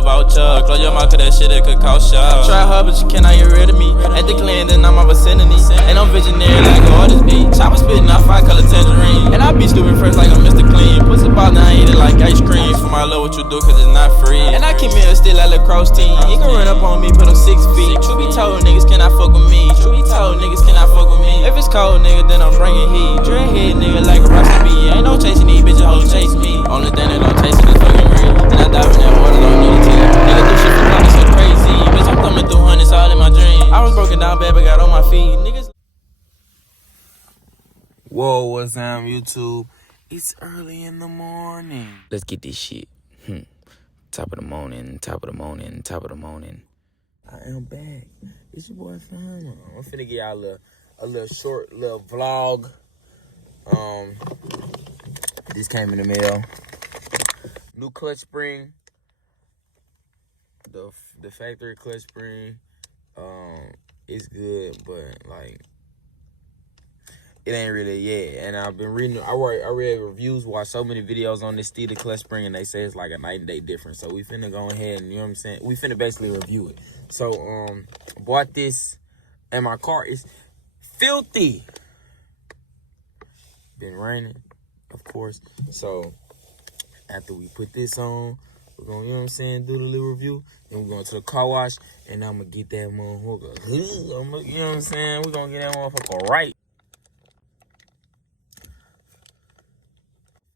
a voucher. Close your mouth, cause that shit, it could cost ya. Try hard, but you cannot get rid of me. At the clan, then I'm my vicinity. Ain't no visionary like an artist be. Chopper spitting out 5-color tangerine. And I be stupid fresh like I'm Mr. Clean. Pussy ball, now I eat it like ice cream. For my love, what you do, cause it's not free. And I keep me a still at lacrosse team. He gon' run up on me, put him 6 feet. True be told, niggas cannot fuck with me. True be told, niggas cannot fuck with me. If it's cold, nigga, then I'm bringing heat. Dreadhead, nigga, like a rocket bee. Ain't no chasing these bitches, hoes chase me. Only thing that don't chase it is fucking real. And I dive in that water, don't need a tear. Nigga do shit for money, so crazy. Bitch, I'm thumbing through hundreds all in my dreams. I was broken down bad, but got on my feet. Niggas. Whoa, what's up, YouTube? It's early in the morning. Let's get this shit. Top of the morning, top of the morning, top of the morning. I am back. It's your boy Fama. I'm finna get y'all a little short little vlog. This came in the mail. New clutch spring. The factory clutch spring. It's good, but like it ain't really yet. And I've been reading. I read reviews, watched so many videos on this Steeda clutch spring, and they say it's like a night and day difference. So we finna go ahead and, you know what I'm saying, we finna basically review it. So bought this, and my car is filthy. Been raining, of course. So after we put this on, we're gonna, you know what I'm saying, do the little review. Then we're going to the car wash, and I'm gonna get that motherfucker. You know what I'm saying? We're gonna get that motherfucker right.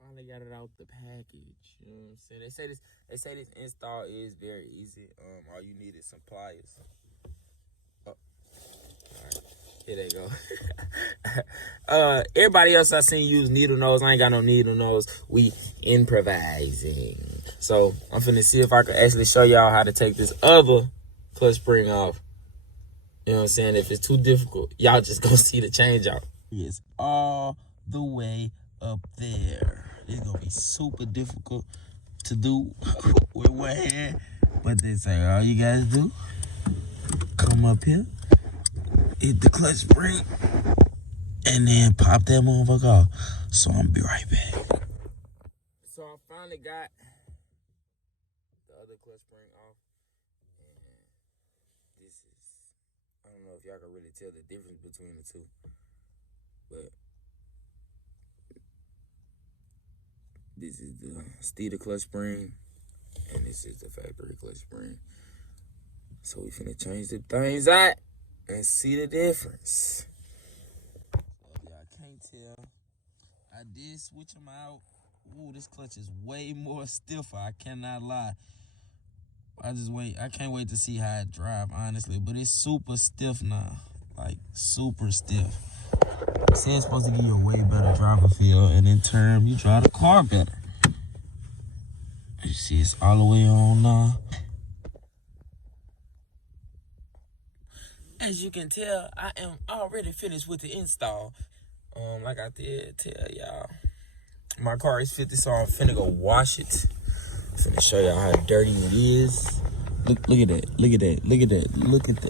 Finally got it out the package. You know what I'm saying? They say this install is very easy. All you need is some pliers. Oh. All right. Here they go. Everybody else I seen use needle nose. I ain't got no needle nose. We improvising. So I'm finna see if I can actually show y'all how to take this other clutch spring off. You know what I'm saying? If it's too difficult, y'all just gonna see the change out. It's all the way up there. It's gonna be super difficult to do with one hand. But they say all you guys do, come up here, hit the clutch spring, and then pop that motherfucker off. So I'm gonna be right back. So I finally got the other clutch spring off. And this is, I don't know if y'all can really tell the difference between the two. But this is the Steeda clutch spring, and this is the factory clutch spring. So we finna change the things out and see the difference. So if y'all can't tell, I did switch them out. Ooh, this clutch is way more stiffer. I cannot lie. I can't wait to see how it drive, honestly. But it's super stiff now. Like, super stiff. It says it's supposed to give you a way better driver feel, and in turn, you drive the car better. You see, it's all the way on now. As you can tell, I am already finished with the install. Like I did tell y'all, my car is 50, so I'm finna go wash it. I'm finna show y'all how dirty it is. Look at that, look at that, look at that,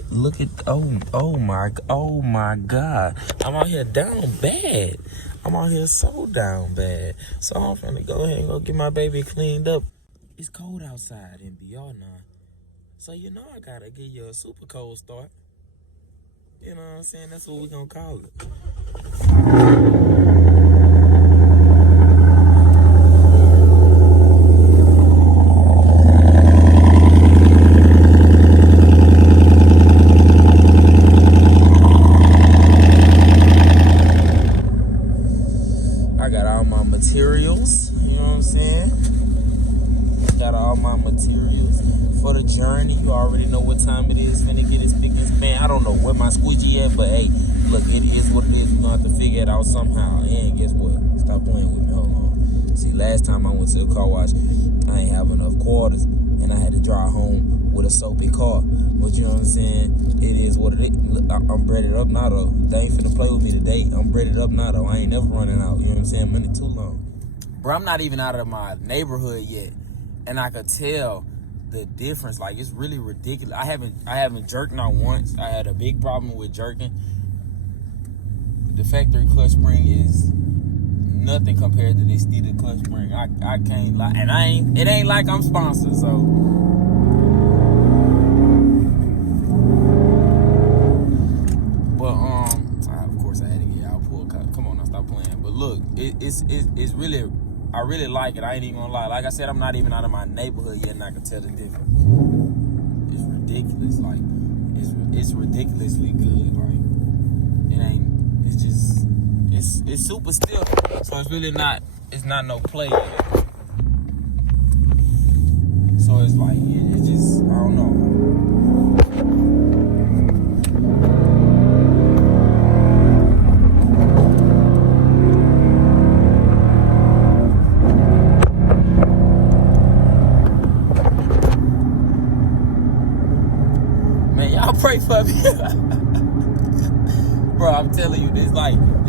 look at that, oh my God. I'm out here down bad. I'm out here so down bad. So I'm finna go ahead and go get my baby cleaned up. It's cold outside in BR now. So you know I gotta give you a super cold start. You know what I'm saying? That's what we gonna call it. I got all my materials, you know what I'm saying? Got all my materials for the journey. You already know what time it is. Finna get this big as man. I don't know where my squeegee at, but hey, look, it is what it is. We're gonna have to figure it out somehow. And guess what? Stop playing with me. Hold on. See, last time I went to the car wash, I ain't have enough quarters, and I had to drive home with a soapy car. But you know what I'm saying? It is what it is. Look, I'm breaded up now, though. They ain't finna play with me today. I'm breaded up now, though. I ain't never running out. You know what I'm saying? Money too long. Bro, I'm not even out of my neighborhood yet. And I could tell the difference. Like, it's really ridiculous. I haven't jerked not once. I had a big problem with jerking. The factory clutch spring is nothing compared to this Steeda clutch spring. I can't lie. And it ain't like I'm sponsored, so it's really, I really like it. I ain't even gonna lie. Like I said, I'm not even out of my neighborhood yet, and I can tell the difference. It's ridiculous. Like it's ridiculously good. Like it ain't. It's just it's super still. So it's really not. It's not no play yet. So it's like it just, I don't know. Man, y'all pray for me. Bro, I'm telling you, this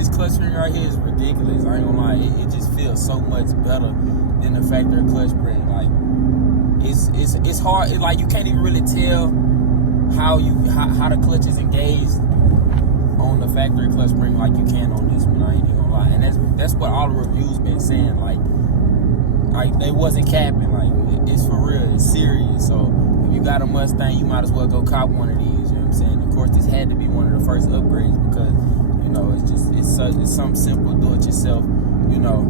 clutch spring right here is ridiculous. I ain't gonna lie, it just feels so much better than the factory clutch spring. Like it's hard. It's like you can't even really tell how the clutch is engaged on the factory clutch spring like you can on this one. I ain't even gonna lie, and that's what all the reviews been saying. Like they wasn't capping. Like it's for real. It's serious. So if you got a Mustang, you might as well go cop one of these. You know what I'm saying? Of course, this had to be one of the first upgrades because you know it's something simple. Do it yourself. You know,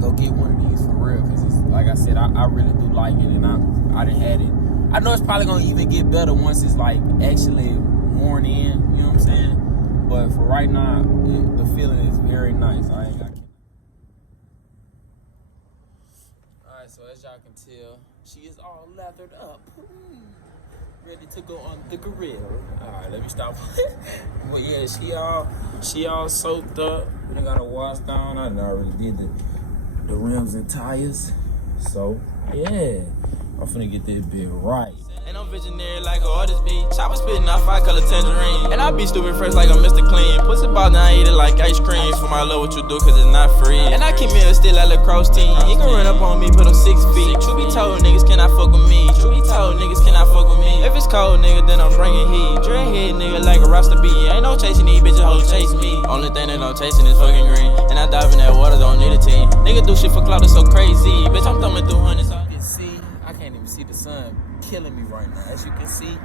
go get one of these for real. Because it's like I said, I really do like it, and I done had it. I know it's probably gonna even get better once it's like actually worn in. You know what I'm saying? But for right now, the feeling is very nice. I can't. Alright, so as y'all can tell, she is all lathered up. Ready to go on the grill. Alright, let me stop. But yeah, she all soaked up. We got a wash down. I already did the rims and tires. So yeah, I'm finna get this bit right. And I'm visionary like an artist be. Chopper spitting out 5-color tangerine. And I be stupid fresh like I'm Mr. Clean. Pussy ball now I eat it like ice cream. For my love what you do cause it's not free. And I keep me a still at lacrosse team. You can run up on me, put him 6 feet. True be told, niggas cannot fuck with me. True be told, niggas cannot fuck with me. If it's cold, nigga, then I'm bringing heat. Dreadhead nigga like a Rasta B. Ain't no chasing these bitches, hoes chase me. Only thing that I'm chasing is fucking green. And I dive in that water, don't need a team. Nigga do shit for clout, it's so crazy. Bitch, I'm thumbing through hundreds. So you can see, I can't even see the sun killing me right now. As you can see,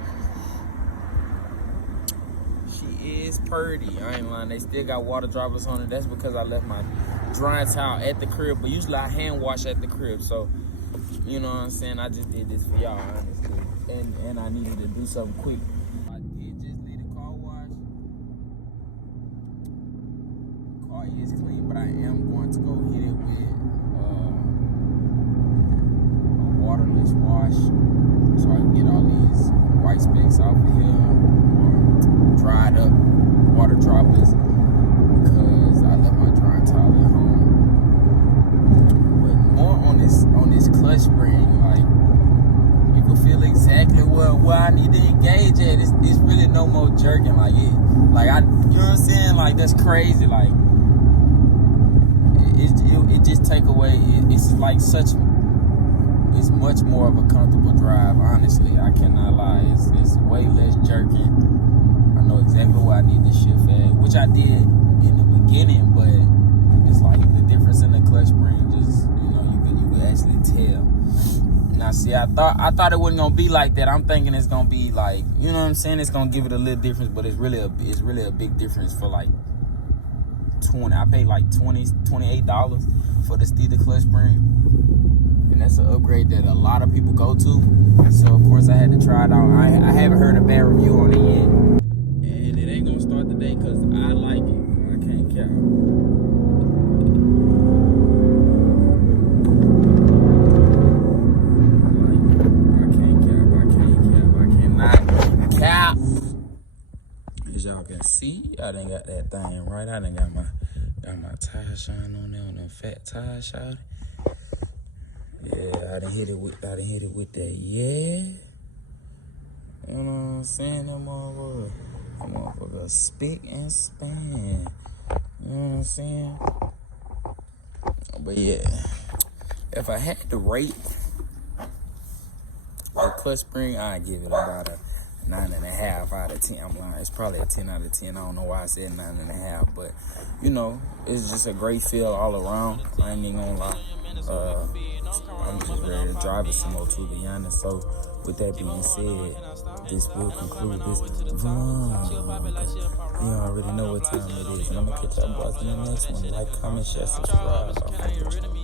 she is purdy. I ain't lying. They still got water droplets on it. That's because I left my drying towel at the crib. But usually I hand wash at the crib. So, you know what I'm saying? I just did this for y'all, honestly. And I needed to do something quick. I did just leave the car wash. Car is clean, but I am going to go hit it with a waterless wash. So I can get all these white specks off of here or dried up water droplets because I left my drying towel at home. But more on this clutch spring, like you can feel exactly where I need to engage at. It's really no more jerking like it. Like you know what I'm saying? Like that's crazy. Like it just take away. It's like such. It's much more of a comfortable drive, honestly. I cannot lie. It's way less jerking. I know exactly where I need to shift at, which I did in the beginning, but it's like the difference in the clutch spring just, you know, you could actually tell. Now, see, I thought it wasn't gonna be like that. I'm thinking it's gonna be like, you know what I'm saying? It's gonna give it a little difference, but it's really a big difference for like 20. I paid like $28 for the Steeda clutch spring. And that's an upgrade that a lot of people go to. So, of course, I had to try it out. I haven't heard a bad review on it yet. And it ain't going to start today because I like it. I can't count. I cannot cap. As y'all can see, I done got that thing right. I done got my tire shine on there on that fat tire shot. Yeah, I done hit it with that, yeah. You know what I'm saying? That motherfucker spick and span. You know what I'm saying? But yeah, if I had to rate a clutch spring, I'd give it about a 9.5 out of 10. I'm lying. It's probably a 10 out of 10. I don't know why I said 9.5, but you know, it's just a great feel all around. I ain't even gonna lie. I'm just ready to drive it some more, to be honest. So, with that being said, this will conclude this vlog. You already know what time it is. And I'm going to catch y'all boys in the next one. Like, comment, share, subscribe.